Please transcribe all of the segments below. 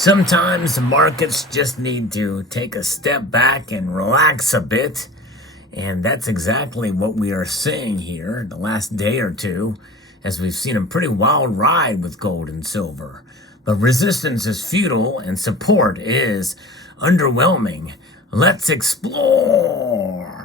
Sometimes the markets just need to take a step back and relax a bit. And that's exactly what we are seeing here the last day or two, as we've seen a pretty wild ride with gold and silver. But resistance is futile and support is underwhelming. Let's explore.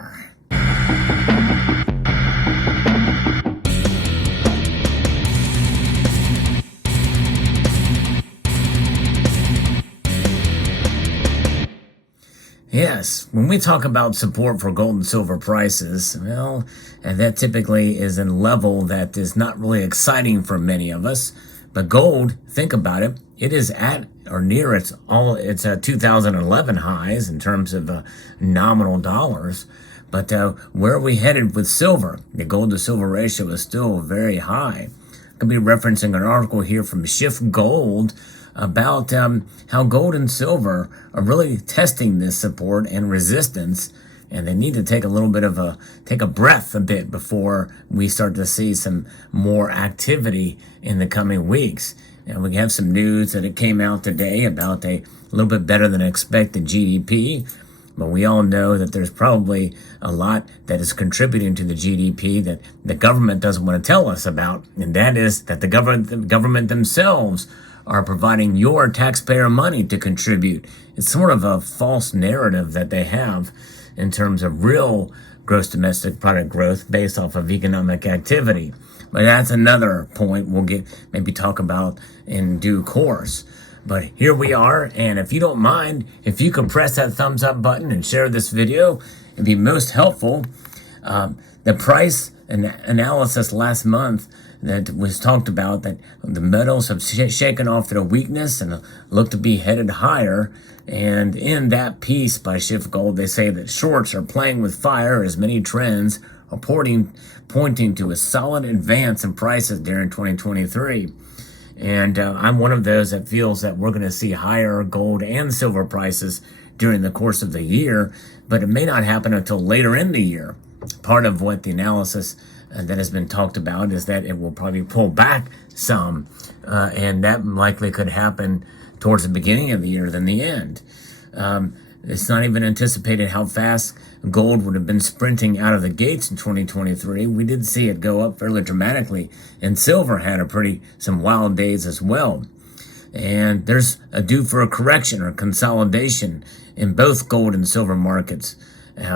Yes, when we talk about support for gold and silver prices, well, and that typically is a level that is not really exciting for many of us. But gold, think about it, it is at or near its 2011 highs in terms of nominal dollars. But where are we headed with silver? The gold to silver ratio is still very high. I could be referencing an article here from Shift Gold about how gold and silver are really testing this support and resistance, and they need to take a breath a bit before we start to see some more activity in the coming weeks. And we have some news that it came out today about a little bit better than expected GDP. But we all know that there's probably a lot that is contributing to the GDP that the government doesn't want to tell us about. And that is that the government themselves are providing your taxpayer money to contribute. It's sort of a false narrative that they have in terms of real gross domestic product growth based off of economic activity. But that's another point we'll maybe talk about in due course. But here we are, and if you don't mind, if you can press that thumbs up button and share this video, it'd be most helpful. The price analysis last month that was talked about, that the metals have shaken off their weakness and look to be headed higher. And in that piece by Shift Gold, they say that shorts are playing with fire as many trends are pointing to a solid advance in prices during 2023. And I'm one of those that feels that we're going to see higher gold and silver prices during the course of the year, but it may not happen until later in the year. Part of what the analysis that has been talked about is that it will probably pull back some, and that likely could happen towards the beginning of the year than the end. It's not even anticipated how fast gold would have been sprinting out of the gates in 2023. We did see it go up fairly dramatically, and silver had some wild days as well. And there's a due for a correction or consolidation in both gold and silver markets,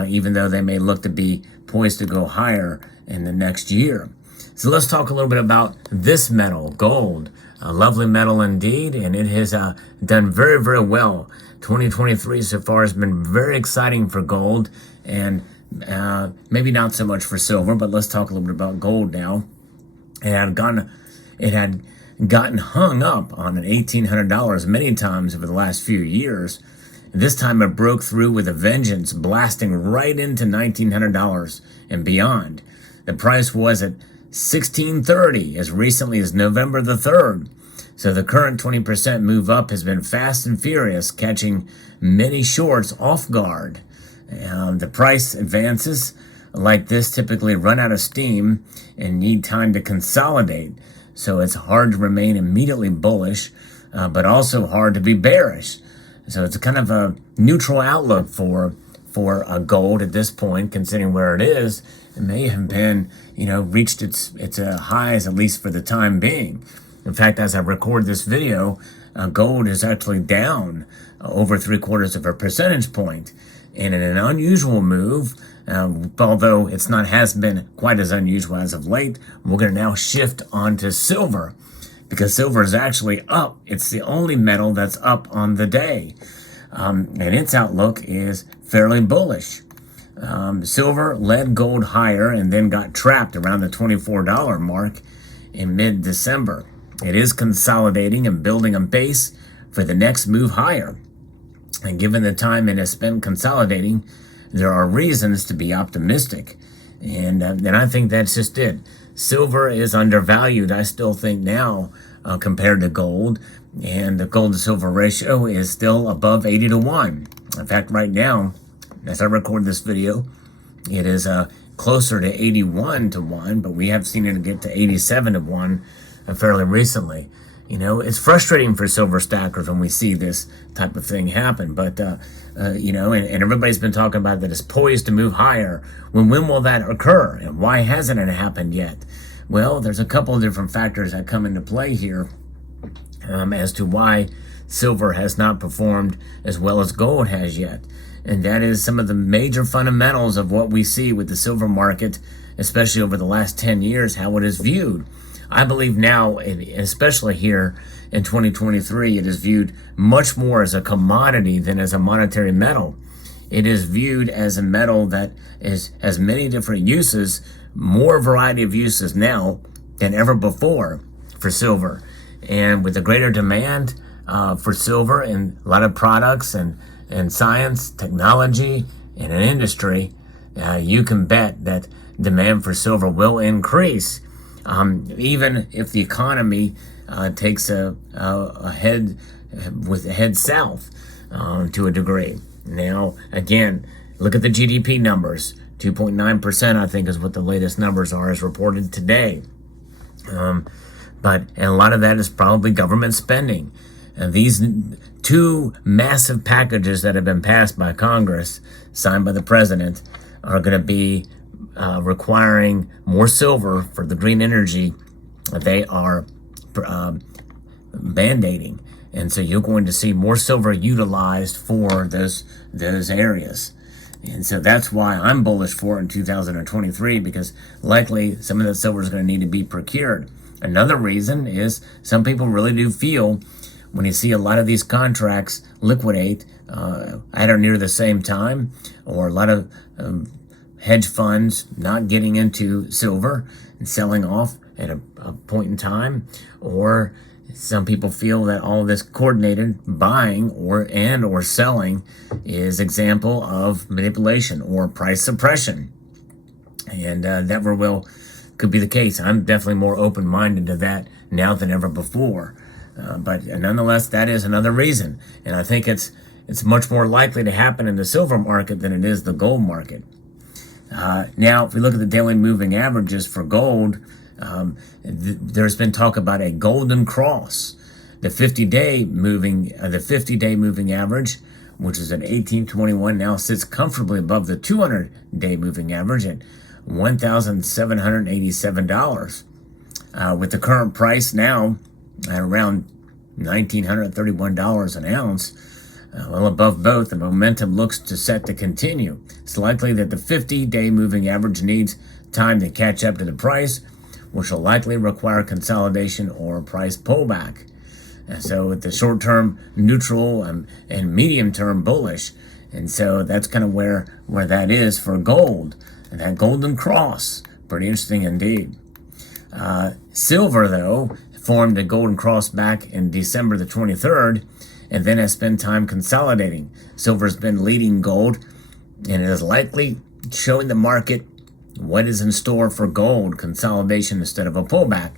even though they may look to be poised to go higher in the next year. So let's talk a little bit about this metal, gold. A lovely metal indeed, and it has done very, very well. 2023 so far has been very exciting for gold, and maybe not so much for silver, but let's talk a little bit about gold now. It had gotten hung up on an $1,800 many times over the last few years. This time it broke through with a vengeance, blasting right into $1,900 and beyond. The price was at $1,630 as recently as November the 3rd. So the current 20% move up has been fast and furious, catching many shorts off guard. The price advances like this typically run out of steam and need time to consolidate. So it's hard to remain immediately bullish, but also hard to be bearish. So it's kind of a neutral outlook for gold at this point, considering where it is. It may have been, reached its highs, at least for the time being. In fact, as I record this video, gold is actually down over 3/4 of a percentage point. And in an unusual move, although has been quite as unusual as of late, we're going to now shift onto silver, because silver is actually up. It's the only metal that's up on the day. And its outlook is fairly bullish. Silver led gold higher and then got trapped around the $24 mark in mid-December. It is consolidating and building a base for the next move higher. And given the time it has spent consolidating, there are reasons to be optimistic. And I think that's just it. Silver is undervalued, I still think now, compared to gold. And the gold to silver ratio is still above 80-1. In fact, right now, as I record this video, it is closer to 81-1, but we have seen it get to 87-1 fairly recently. It's frustrating for silver stackers when we see this type of thing happen. But, and everybody's been talking about that it's poised to move higher. When will that occur? And why hasn't it happened yet? Well, there's a couple of different factors that come into play here as to why silver has not performed as well as gold has yet. And that is some of the major fundamentals of what we see with the silver market, especially over the last 10 years, how it is viewed. I believe now, especially here in 2023, it is viewed much more as a commodity than as a monetary metal. It is viewed as a metal that has many different uses, more variety of uses now than ever before for silver. And with the greater demand for silver in a lot of products and science, technology, and an industry, you can bet that demand for silver will increase. Even if the economy takes a head south to a degree. Now, again, look at the GDP numbers. 2.9%, I think, is what the latest numbers are as reported today. But a lot of that is probably government spending. And these two massive packages that have been passed by Congress, signed by the president, are going to be requiring more silver for the green energy that they are mandating. And so you're going to see more silver utilized for those areas. And so that's why I'm bullish for it in 2023, because likely some of that silver is going to need to be procured. Another reason is some people really do feel when you see a lot of these contracts liquidate at or near the same time, or a lot of hedge funds not getting into silver and selling off at a point in time, or some people feel that all this coordinated buying or selling is example of manipulation or price suppression, and that could be the case. I'm definitely more open-minded to that now than ever before, but nonetheless, that is another reason, and I think it's much more likely to happen in the silver market than it is the gold market. Now, if we look at the daily moving averages for gold, there's been talk about a golden cross. The 50-day moving average, which is at 1821, now sits comfortably above the 200-day moving average at $1,787. With the current price now at around $1,931 an ounce, well above both, the momentum looks set to continue. It's likely that the 50-day moving average needs time to catch up to the price, which will likely require consolidation or price pullback. And so with the short-term neutral and medium-term bullish, and so that's kind of where that is for gold. And that golden cross, pretty interesting indeed. Silver, though, formed a golden cross back in December the 23rd, and then has spent time consolidating. Silver's been leading gold, and it is likely showing the market what is in store for gold consolidation instead of a pullback.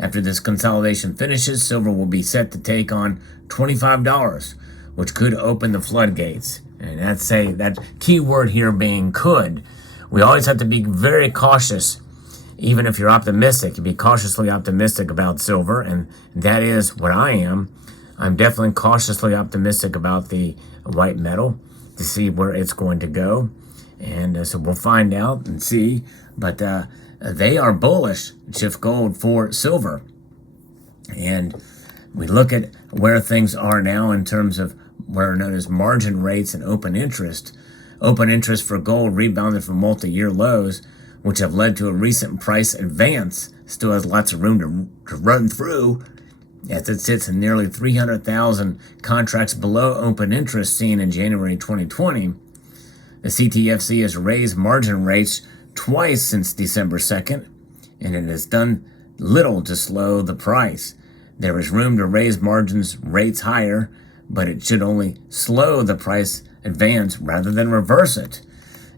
After this consolidation finishes, silver will be set to take on $25, which could open the floodgates. And that key word here being could. We always have to be very cautious. Even if you're optimistic, you be cautiously optimistic about silver, and that is what I am. I'm definitely cautiously optimistic about the white metal to see where it's going to go. And so we'll find out and see. But they are bullish, Shift Gold, for silver. And we look at where things are now in terms of what are known as margin rates and open interest. Open interest for gold rebounded from multi-year lows, which have led to a recent price advance. Still has lots of room to run through, as it sits in nearly 300,000 contracts below open interest seen in January 2020. The CTFC has raised margin rates twice since December 2nd, and it has done little to slow the price. There is room to raise margins rates higher, but it should only slow the price advance rather than reverse it.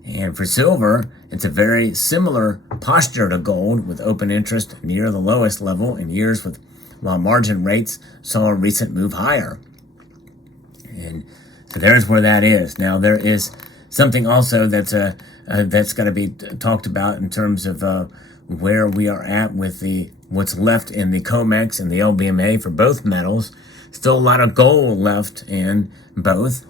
And for silver, it's a very similar posture to gold, with open interest near the lowest level in years, while margin rates saw a recent move higher. And so there's where that is. Now, there is something also that's got to be talked about in terms of where we are at with the what's left in the COMEX and the LBMA for both metals. Still a lot of gold left in both,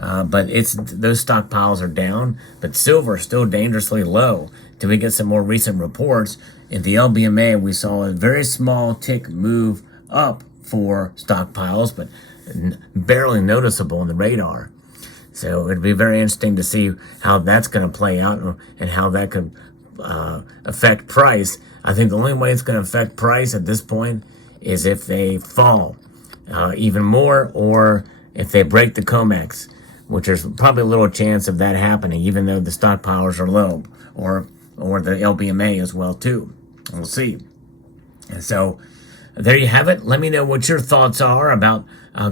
but those stockpiles are down. But silver is still dangerously low. Till we get some more recent reports, in the LBMA we saw a very small tick move up for stockpiles, but barely noticeable on the radar. So it'd be very interesting to see how that's going to play out and how that could affect price. I think the only way it's going to affect price at this point is if they fall even more, or if they break the COMEX, which there's probably a little chance of that happening, even though the stockpiles are low, or the LBMA as well too. We'll see. And so there you have it. Let me know what your thoughts are about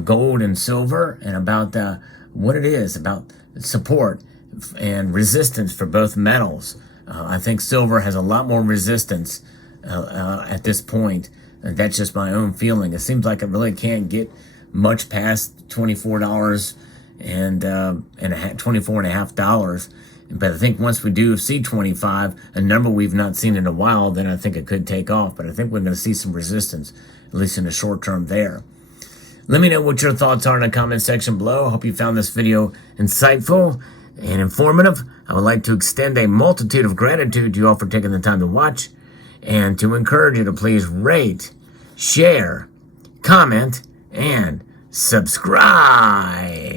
gold and silver, and about what it is about support and resistance for both metals. I think silver has a lot more resistance at this point. And that's just my own feeling. It seems like it really can't get much past $24 and $24.50. But I think once we do see 25, a number we've not seen in a while, then I think it could take off. But I think we're going to see some resistance, at least in the short term there. Let me know what your thoughts are in the comment section below. I hope you found this video insightful and informative. I would like to extend a multitude of gratitude to you all for taking the time to watch, and to encourage you to please rate, share, comment, and subscribe.